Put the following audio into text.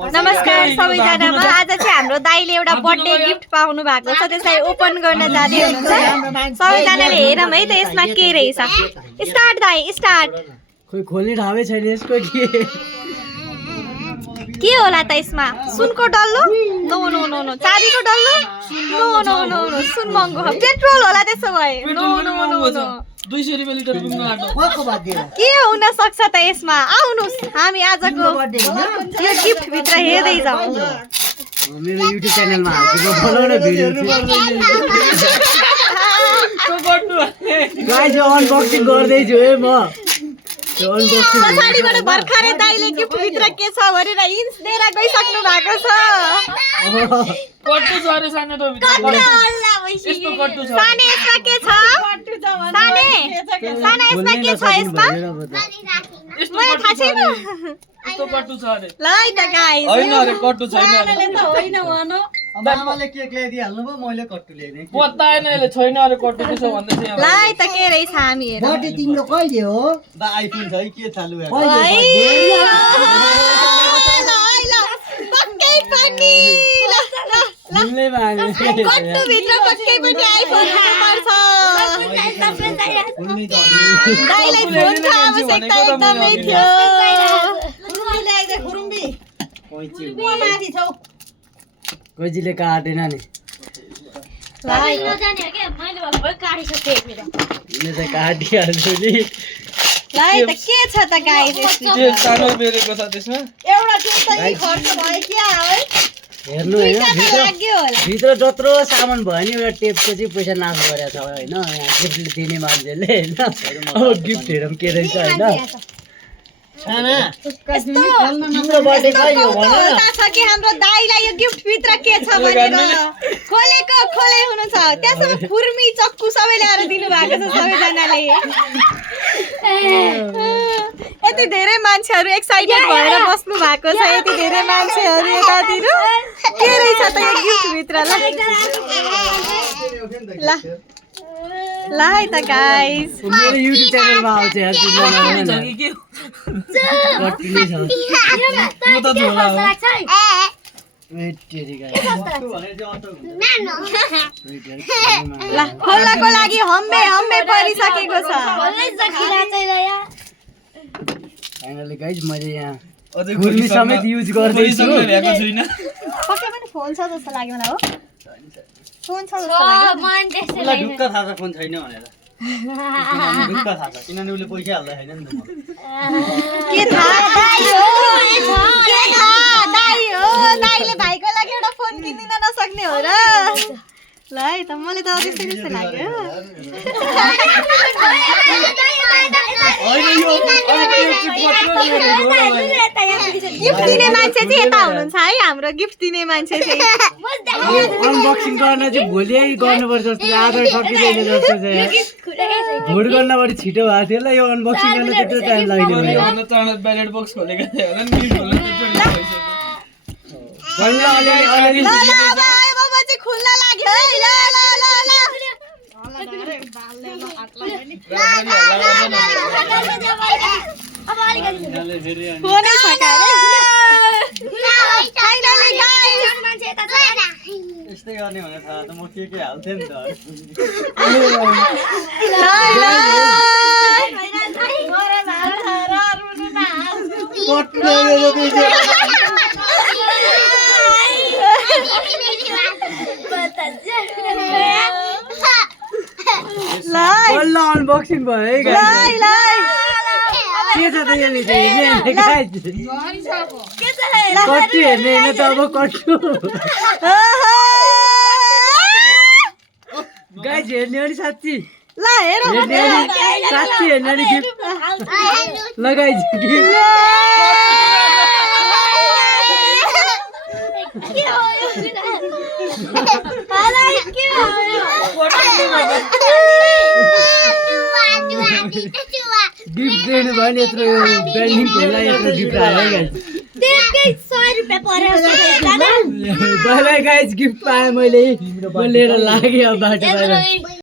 नमस्कार सबैजनामा आज चाहिँ हाम्रो दाइले एउटा बर्थडे गिफ्ट पाउनु भएको छ त्यसलाई ओपन गर्न जाँदै हुनुहुन्छ सबैजनाले हेरौँ है त यसमा के रहेछ स्टार्ट दाइ स्टार्ट खोइ खोल्ने ठाउँै छैन यसको के होला त यसमा सुनको डल्लो नो नो नो नो चाँदीको डल्लो नो नो नो नो सुन महँगो हो पेट्रोल होला त्यसो भए नो नो नो नो 200 रुपैयाँ लिटर पुग्नु आँट्यो के हुन सक्छ त यसमा आउनुस् हामी आजको यो गिफ्ट भित्र हेर्दै जाउँ मेरो युट्युब च्यानलमा हाल्छु बनाउने भिडियो गाइस अनबक्सिङ गर्दै छु है म पछाडिबाट भर्खरै दाइले गिफ्ट भित्र के छ भनेर इन्च दिएर गइसक्नु भएको छ कट्टु छ अरे सानो त यस्तो कट्टु छ साने यसमा के छ साने साना यसमा के छ यसमा मलाई थाहा छैन यस्तो कट्टु छ अरे ल है त गाइस हैन अरे कट्टु छैन अरे होइन भनो बाबाले केक ल्याइदिहाल्नु भयो मैले कट्टु ल्याइदिएँ बताएन अहिले छैन अरे कट्टु के छ भन्दै थियो ल है त के रहेछ हामी हेरौँ बर्थडे तिम्रो कहिले हो बा आइफोन छ है के चालु है पक्कै पनि मिल्ने मागे कट्टु भित्र पक्कै पनि आइफोन पर्छ दाइलाई फोनको आवश्यकता एकदमै थियो कोइजीले काटेन नि मैले त काटिहाल्छु नि ल है त के छ त गाइस के सानो बेरेको छ त्यसमा एउटा चाहिँ खर्च भयो क्या है हेर्नु हैन लाग्यो होला भित्र जत्रो सामान भयो नि एउटा टेपको चाहिँ पैसा नाश गरेको छ होइन यहाँ गिफ्ट दिने मान्छेले होइन अब गिफ्ट हेरौँ के रहेछ होइन तिम्रो बर्थडे कहिले हो भन न छ कि हाम्रो दाइलाई यो गिफ्ट भित्र के छ भनेर खोलेको खोले हुनु छ त्यसमा खुर्मी चक्कु सबै ल्याएर दिनु भएको छ सबैजनाले यति धेरै मान्छेहरू एक्साइटेड भएर बस्नु भएको छ यति धेरै मान्छेहरू यतातिर के रहेछ त यो गिफ्ट भित्र ल ल है त गाइस मेरो युट्युब च्यानलमा आउँछ यार तिमीलाई छ कि के कट्टिने छ म त झोला हो वेट टेरी गाइस ल खोल्नको लागि हम्बे हम्बे परिसकेको छ फाइनली गाइस मैले यहाँ अझै खुर्मी समेत युज गर्दै छु ल्याएको छैन पक्कै पनि फोन छ जस्तो लाग्यो मलाई हो फोन छ जस्तो लाग्यो उसलाई ढुक्क थाहा छ फोन छैन भनेर ढुक्क थाहा छ किनभने उसले पैसा हाल्दा छैन नि त के थाहा दाइ हो के थाहा दाइ हो दाइले भाइको लागि एउटा फोन किनिदिन नसक्ने हो र ल है त मलाई त त्यस्तै त्यस्तै लाग्यो गिफ्ट दिने मान्छे चाहिँ यता हुनुहुन्छ है हाम्रो गिफ्ट दिने मान्छे चाहिँ अनबक्सिङ गर्न चाहिँ भोलि गर्नुपर्छ जस्तो आज सकिँदैन जस्तो छ भोट गर्न बढी छिटो भएको थियो ल यो अनबक्सिङ गर्न त्यत्रो टाइम लाग्यो भन्दा चाँडो ब्यालेट बक्स खोलेको थियो होला नि गिफ्ट खोल्न त्यत्रो ढिलो भइसक्यो ल अब बाबा चाहिँ खुल्न लाग्यो है ल ल ल ल फोनै सकाएर फाइनली गाइस यस्तै गर्ने भने थाहा त म के हाल्थेँ नि त ल बल्ल अनबक्सिङ भयो है ल ल के छ त यहाँ कट्टु हेर्ने होइन त अब कट्टु गाइस हेर्ने हो नि साँच्ची ल हेर साँच्ची हेर्ने नि गिफ्ट लगाइज गिफ्ट दिनु भयो नि यत्रो ब्यान्डिङ खोल्दा यत्रो गिफ्ट आयो गाइस गाइस गिफ्ट पाएँ मैले लिएर लागेँ अब बाटो